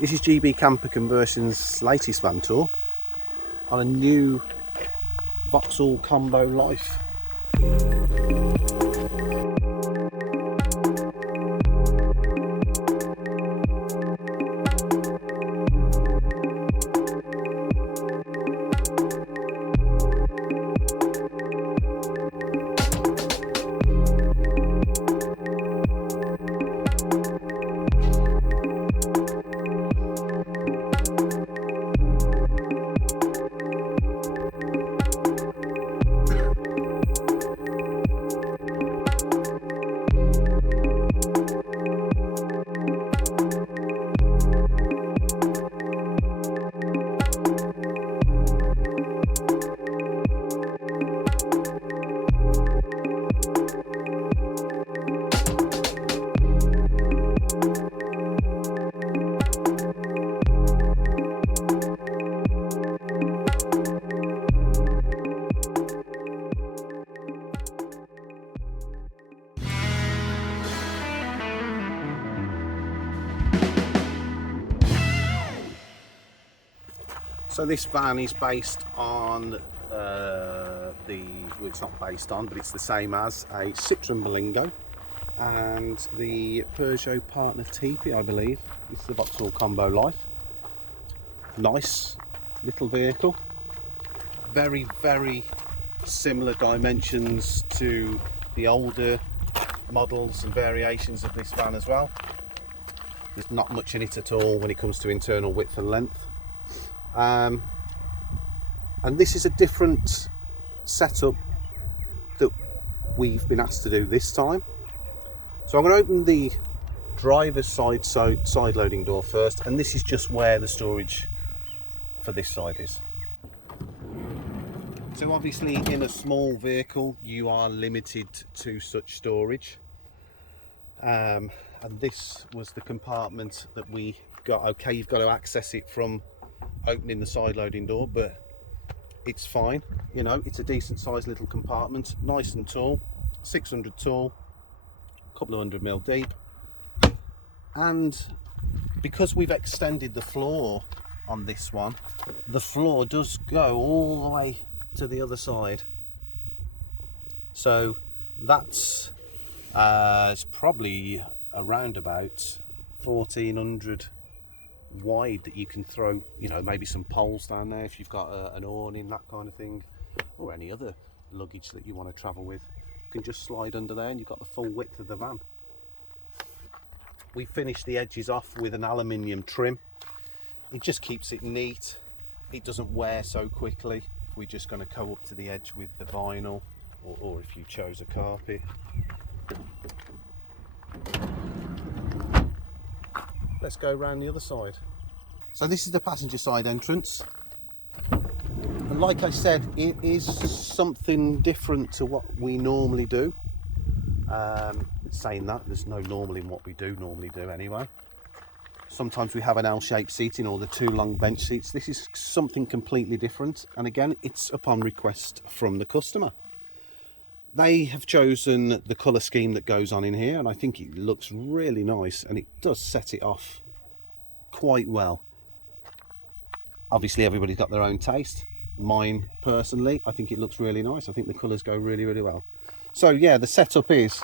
This is GB Camper Conversion's latest van tour on a new Vauxhall Combo Life. So this van is based on well, it's not based on, but it's the same as a Citroen Berlingo and the Peugeot Partner TP, I believe. This is the Vauxhall Combo Life. Nice little vehicle. Very, very similar dimensions to the older models and variations of this van as well. There's not much in it at all when it comes to internal width and length. And this is a different setup that we've been asked to do this time. So I'm going to open the driver's side loading door first, and this is just where the storage for this side is. So obviously in a small vehicle you are limited to such storage, and this was the compartment that we got. Okay, you've got to access it from opening the side loading door, but it's fine, you know, it's a decent sized little compartment, nice and tall, 600 tall, a couple of 100 mil deep. And because we've extended the floor on this one, the floor does go all the way to the other side. So that's it's probably around about 1400 wide that you can throw, you know, maybe some poles down there if you've got an awning, that kind of thing, or any other luggage that you want to travel with. You can just slide under there and you've got the full width of the van. We finished the edges off with an aluminium trim. It just keeps it neat, it doesn't wear so quickly. If we're just going to go up to the edge with the vinyl, or if you chose a carpet. Let's go around the other side. So this is the passenger side entrance, and like I said, it is something different to what we normally do. Saying that, there's no normal in what we normally do anyway. Sometimes we have an L-shaped seating or the two long bench seats. This is something completely different, and again, it's upon request from the customer. They have chosen the colour scheme that goes on in here, and I think it looks really nice, and it does set it off quite well. Obviously everybody's got their own taste. Mine personally, I think it looks really nice. I think the colours go really, really well. So yeah, the setup is,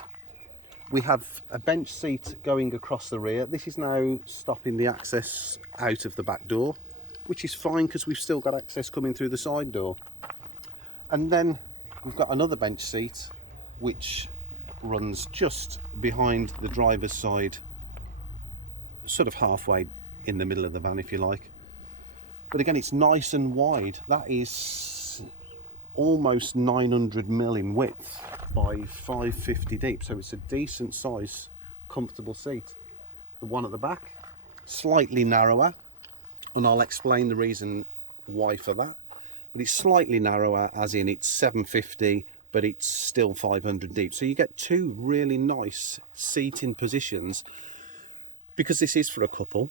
we have a bench seat going across the rear. This is now stopping the access out of the back door, which is fine because we've still got access coming through the side door. And then we've got another bench seat which runs just behind the driver's side, sort of halfway in the middle of the van if you like. But again, it's nice and wide. That is almost 900 mil in width by 550 deep, so it's a decent size comfortable seat. The one at the back, slightly narrower, and I'll explain the reason why for that. But it's slightly narrower, as in it's 750, but it's still 500 deep. So you get two really nice seating positions, because this is for a couple,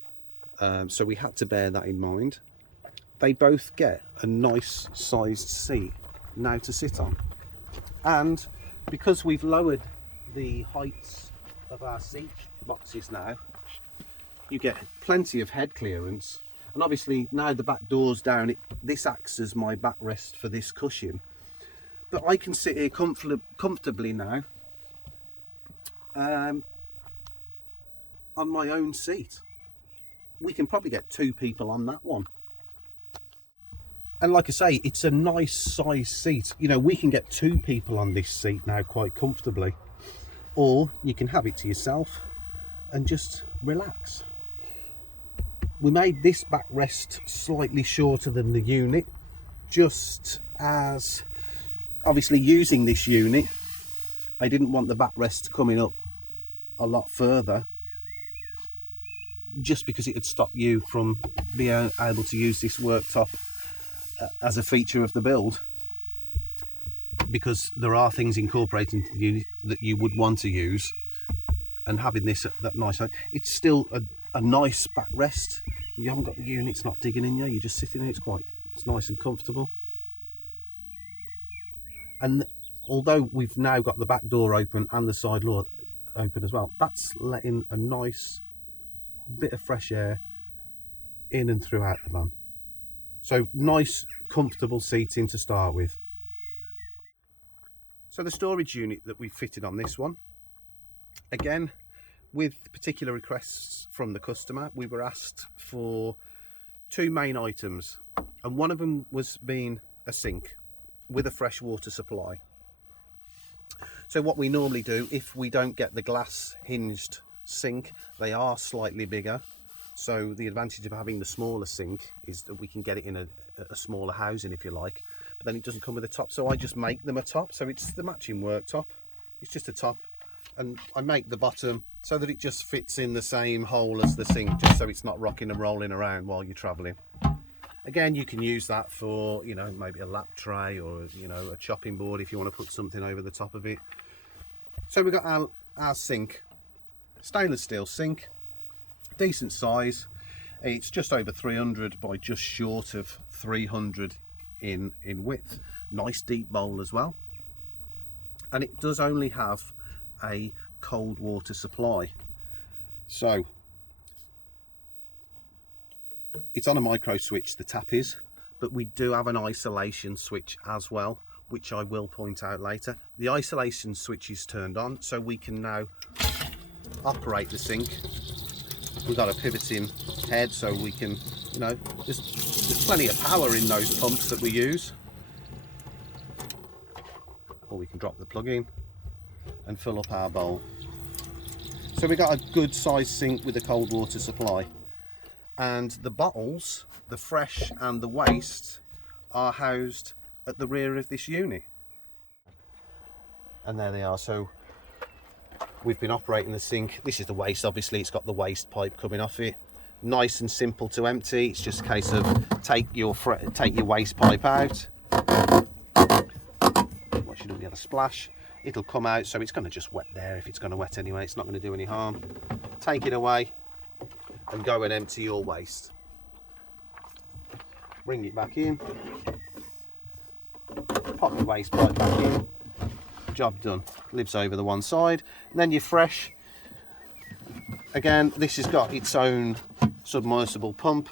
so we had to bear that in mind. They both get a nice sized seat now to sit on, and because we've lowered the heights of our seat boxes now, you get plenty of head clearance, and obviously now the back door's down, this acts as my backrest for this cushion. But I can sit here comfortably now on my own seat. We can probably get 2 people on that one. And like I say, it's a nice size seat. You know, we can get 2 people on this seat now quite comfortably. Or you can have it to yourself and just relax. We made this backrest slightly shorter than the unit, just as, obviously using this unit, I didn't want the backrest coming up a lot further, just because it would stop you from being able to use this worktop as a feature of the build, because there are things incorporated into the unit that you would want to use, and having this at that nice height, it's still a nice backrest. You haven't got the units not digging in you, you're just sitting there, it's nice and comfortable. And although we've now got the back door open and the side door open as well, that's letting a nice bit of fresh air in and throughout the van. So nice comfortable seating to start with. So the storage unit that we fitted on this one, again with particular requests from the customer, we were asked for 2 main items, and one of them was being a sink with a fresh water supply. So what we normally do, if we don't get the glass hinged sink, they are slightly bigger. So the advantage of having the smaller sink is that we can get it in a smaller housing, if you like, but then it doesn't come with a top. So I just make them a top. So it's the matching worktop. It's just a top, and I make the bottom so that it just fits in the same hole as the sink, just so it's not rocking and rolling around while you're traveling. Again, you can use that for, you know, maybe a lap tray, or, you know, a chopping board if you want to put something over the top of it. So we've got our sink, stainless steel sink, decent size. It's just over 300 by just short of 300 in width. Nice deep bowl as well, and it does only have a cold water supply. So it's on a micro switch, the tap is, but we do have an isolation switch as well, which I will point out later. The isolation switch is turned on, so we can now operate the sink. We've got a pivoting head, so we can, you know, there's plenty of power in those pumps that we use. Or we can drop the plug in and fill up our bowl. So we got a good sized sink with a cold water supply, and the bottles, the fresh and the waste, are housed at the rear of this unit. And there they are. So we've been operating the sink. This is the waste, obviously it's got the waste pipe coming off it. Nice and simple to empty. It's just a case of take your waste pipe out. What you don't get a splash. It'll come out, so it's going to just wet there. If it's going to wet anyway, it's not going to do any harm. Take it away and go and empty your waste. Bring it back in. Pop the waste pipe back in. Job done. Lives over the one side. And then your fresh. Again, this has got its own submersible pump.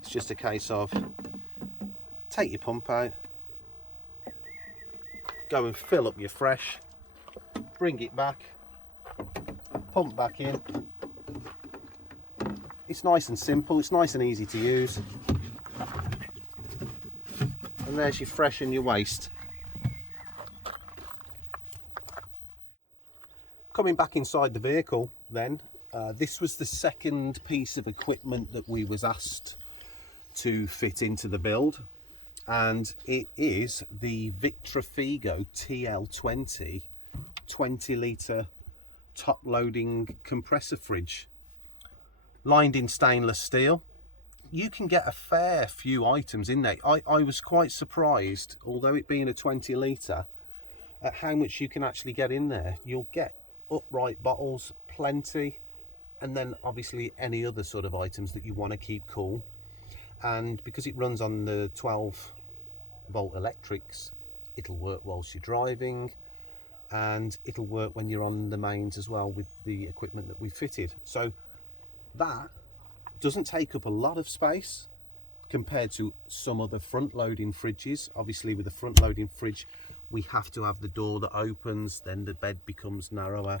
It's just a case of take your pump out, go and fill up your fresh, bring it back, pump back in. It's nice and simple, it's nice and easy to use. And there's your fresh and your waste. Coming back inside the vehicle then, this was the second piece of equipment that we was asked to fit into the build, and it is the Vitrifigo TL20 20-litre top loading compressor fridge, lined in stainless steel. You can get a fair few items in there. I was quite surprised, although it being a 20-litre, at how much you can actually get in there. You'll get upright bottles, plenty, and then obviously any other sort of items that you want to keep cool. And because it runs on the 12-volt electrics, it'll work whilst you're driving, and it'll work when you're on the mains as well with the equipment that we fitted. So That doesn't take up a lot of space compared to some other front loading fridges. Obviously with a front loading fridge we have to have the door that opens, then the bed becomes narrower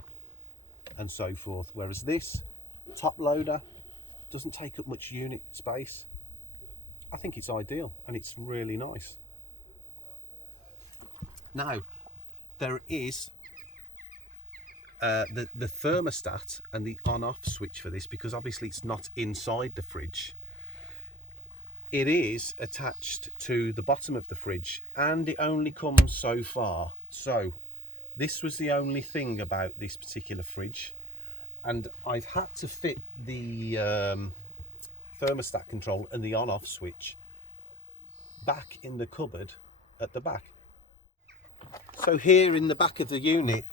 and so forth, whereas this top loader doesn't take up much unit space. I think it's ideal and it's really nice. Now there is the thermostat and the on-off switch for this, because obviously it's not inside the fridge. It is attached to the bottom of the fridge and it only comes so far. So this was the only thing about this particular fridge, and I've had to fit the thermostat control and the on-off switch back in the cupboard at the back. So here in the back of the unit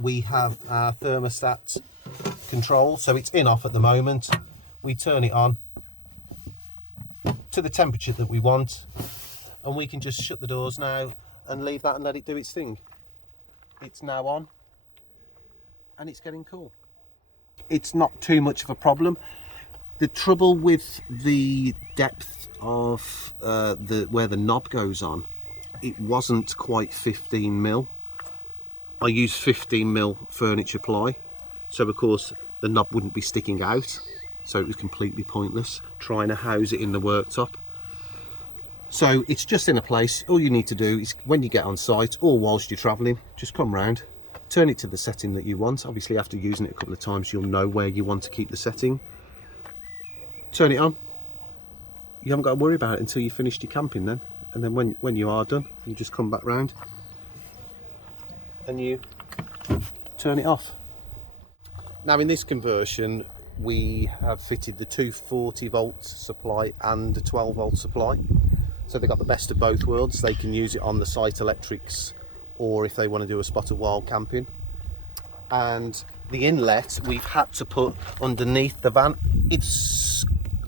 we have our thermostat control. So it's in off at the moment. We turn it on to the temperature that we want, and we can just shut the doors now and leave that and let it do its thing. It's now on and it's getting cool. It's not too much of a problem. The trouble with the depth of where the knob goes on, it wasn't quite 15mm. I use 15mm furniture ply, so of course the knob wouldn't be sticking out, so it was completely pointless trying to house it in the worktop. So it's just in a place. All you need to do is, when you get on site or whilst you're travelling, just come round, turn it to the setting that you want. Obviously after using it a couple of times you'll know where you want to keep the setting. Turn it on. You haven't got to worry about it until you finished your camping then. And then when you are done, you just come back round and you turn it off. Now in this conversion we have fitted the 240 volt supply and a 12 volt supply, so they've got the best of both worlds. They can use it on the site electrics, or if they want to do a spot of wild camping. And the inlet we've had to put underneath the van.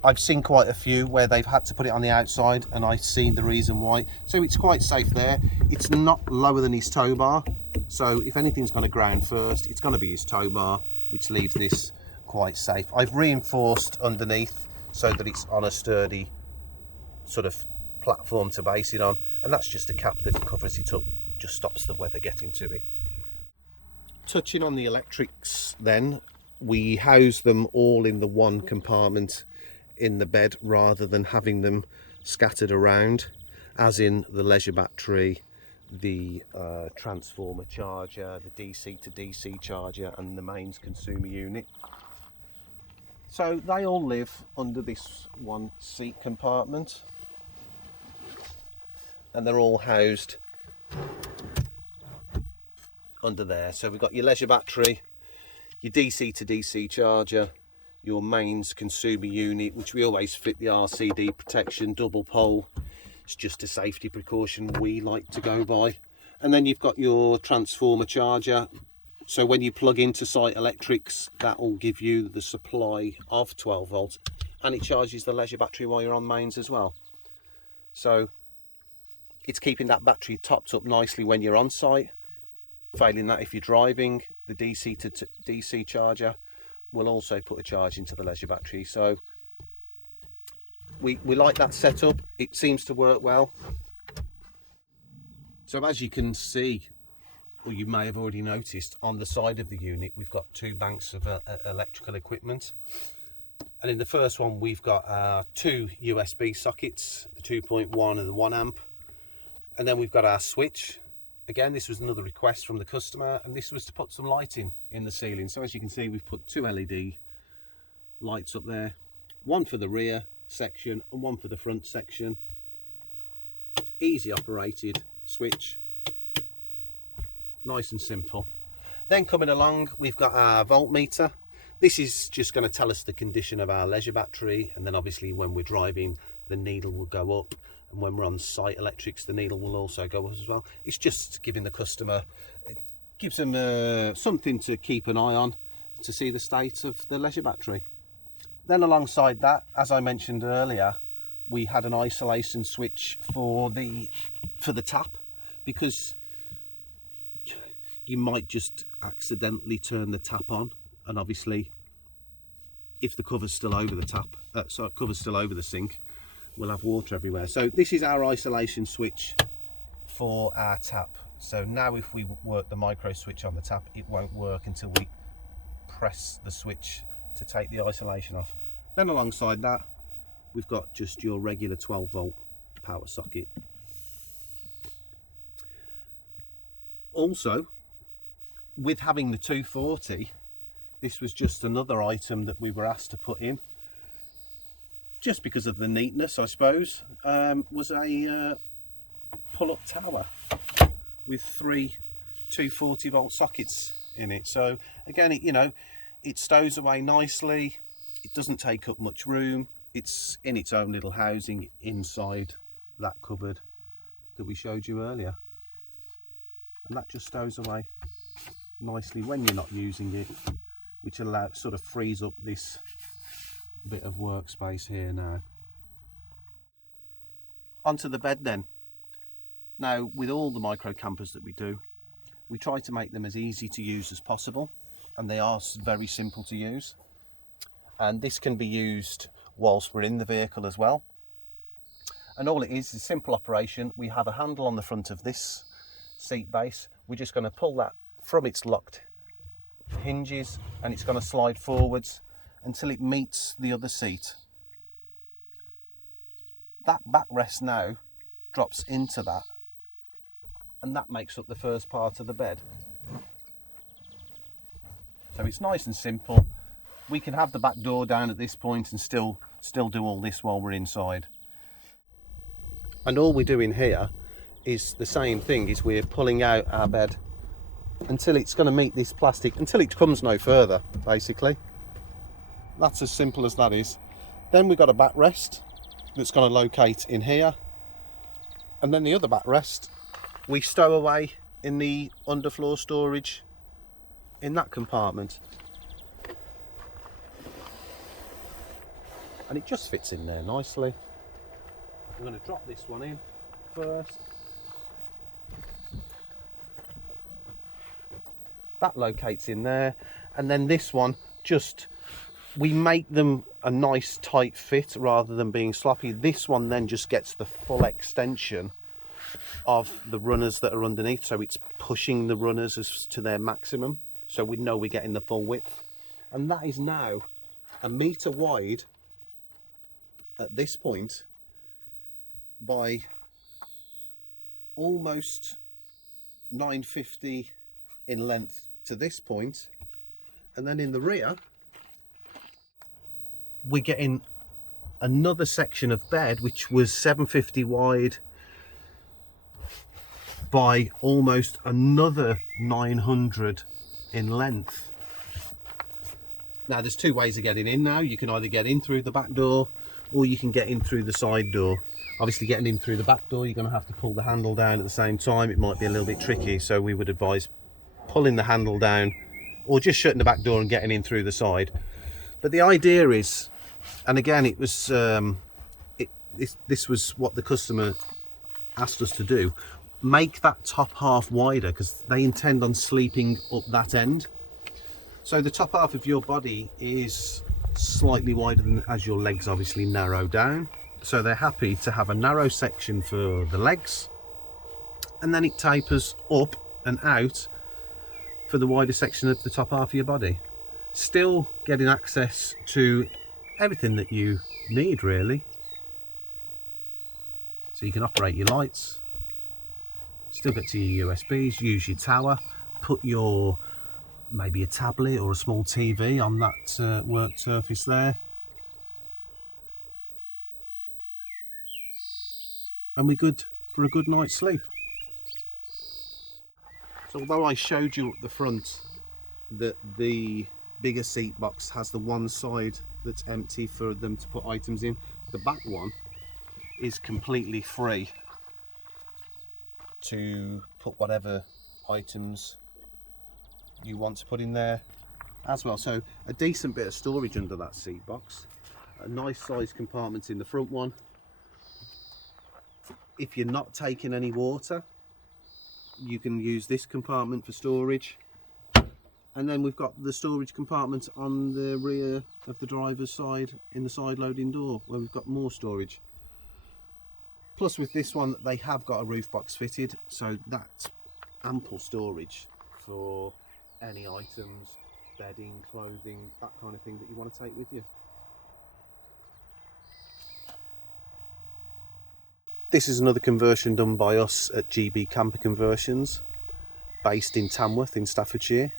I've seen quite a few where they've had to put it on the outside, and I've seen the reason why. So it's quite safe there. It's not lower than his tow bar, so if anything's going to ground first, it's going to be his tow bar, which leaves this quite safe. I've reinforced underneath so that it's on a sturdy sort of platform to base it on, and that's just a cap that covers it up, just stops the weather getting to it. Touching on the electrics then, we house them all in the one compartment in the bed rather than having them scattered around, as in the leisure battery, the transformer charger, the DC to DC charger and the mains consumer unit. So they all live under this one seat compartment and they're all housed under there. So we've got your leisure battery, your DC to DC charger, your mains consumer unit, which we always fit the RCD protection double pole. It's just a safety precaution we like to go by. And then you've got your transformer charger, so when you plug into site electrics, that will give you the supply of 12 volts, and it charges the leisure battery while you're on mains as well. So it's keeping that battery topped up nicely when you're on site. Failing that, if you're driving, the DC to DC charger will also put a charge into the leisure battery. So we like that setup. It seems to work well. So as you can see, or you may have already noticed, on the side of the unit we've got two banks of electrical equipment, and in the first one we've got two USB sockets, the 2.1 and the 1 amp, and then we've got our switch. Again, this was another request from the customer, and this was to put some lighting in the ceiling. So as you can see, we've put two LED lights up there, one for the rear section and one for the front section. Easy operated switch, nice and simple. Then coming along, we've got our voltmeter. This is just going to tell us the condition of our leisure battery, and then obviously when we're driving the needle will go up, and when we're on site electrics the needle will also go up as well. It's just giving the customer, it gives them something to keep an eye on to see the state of the leisure battery. Then alongside that, as I mentioned earlier, we had an isolation switch for the tap, because you might just accidentally turn the tap on, and obviously if the cover's still over the tap, cover's still over the sink, we'll have water everywhere. So this is our isolation switch for our tap. So now if we work the micro switch on the tap, it won't work until we press the switch to take the isolation off. Then alongside that, we've got just your regular 12-volt power socket. Also, with having the 240, this was just another item that we were asked to put in, just because of the neatness, I suppose, was a pull-up tower with 3 240-volt sockets in it. So again, it stows away nicely. It doesn't take up much room. It's in its own little housing inside that cupboard that we showed you earlier, and that just stows away nicely when you're not using it, which sort of frees up this bit of workspace here now. Onto the bed then. Now, with all the micro campers that we do, we try to make them as easy to use as possible, and they are very simple to use. And this can be used whilst we're in the vehicle as well. And all it is a simple operation. We have a handle on the front of this seat base. We're just going to pull that from its locked hinges, and it's going to slide forwards until it meets the other seat. That backrest now drops into that, and that makes up the first part of the bed. So it's nice and simple. We can have the back door down at this point and still do all this while we're inside. And all we're doing here is the same thing, is we're pulling out our bed until it's going to meet this plastic, until it comes no further, basically. That's as simple as that is. Then we've got a backrest that's going to locate in here, and then the other backrest we stow away in the underfloor storage in that compartment, and it just fits in there nicely. I'm going to drop this one in first. That locates in there, and then this one, we make them a nice tight fit rather than being sloppy. This one then just gets the full extension of the runners that are underneath, so it's pushing the runners as to their maximum, so we know we're getting the full width. And that is now 1 metre wide at this point by almost 950 in length to this point, and then in the rear we're getting another section of bed which was 750 wide by almost another 900 in length. Now there's 2 ways of getting in now. You can either get in through the back door or you can get in through the side door. Obviously getting in through the back door, you're going to have to pull the handle down at the same time. It might be a little bit tricky, so we would advise pulling the handle down or just shutting the back door and getting in through the side. But the idea is, and again it was this was what the customer asked us to do, make that top half wider because they intend on sleeping up that end. So the top half of your body is slightly wider than as your legs obviously narrow down, so they're happy to have a narrow section for the legs, and then it tapers up and out for the wider section of the top half of your body, still getting access to everything that you need really. So you can operate your lights, still get to your USBs, use your tower, put your maybe a tablet or a small TV on that work surface there, and we're good for a good night's sleep. So although I showed you at the front that the bigger seat box has the one side that's empty for them to put items in, the back one is completely free to put whatever items you want to put in there as well. So a decent bit of storage under that seat box, a nice sized compartment in the front one. If you're not taking any water, you can use this compartment for storage, And then we've got the storage compartment on the rear of the driver's side in the side loading door, where we've got more storage. Plus with this one, they have got a roof box fitted, so that's ample storage for any items, bedding, clothing, that kind of thing that you want to take with you. This is another conversion done by us at GB Camper Conversions, based in Tamworth in Staffordshire.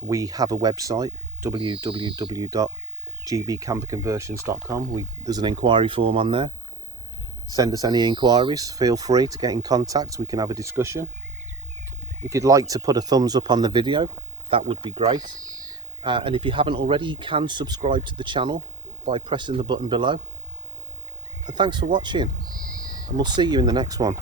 We have a website, www.gbcamperconversions.com. There's an inquiry form on there. Send us any inquiries, feel free to get in contact, we can have a discussion. If you'd like to put a thumbs up on the video, that would be great. And if you haven't already, you can subscribe to the channel by pressing the button below. And thanks for watching, and we'll see you in the next one.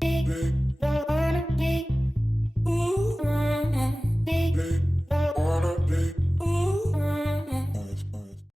Big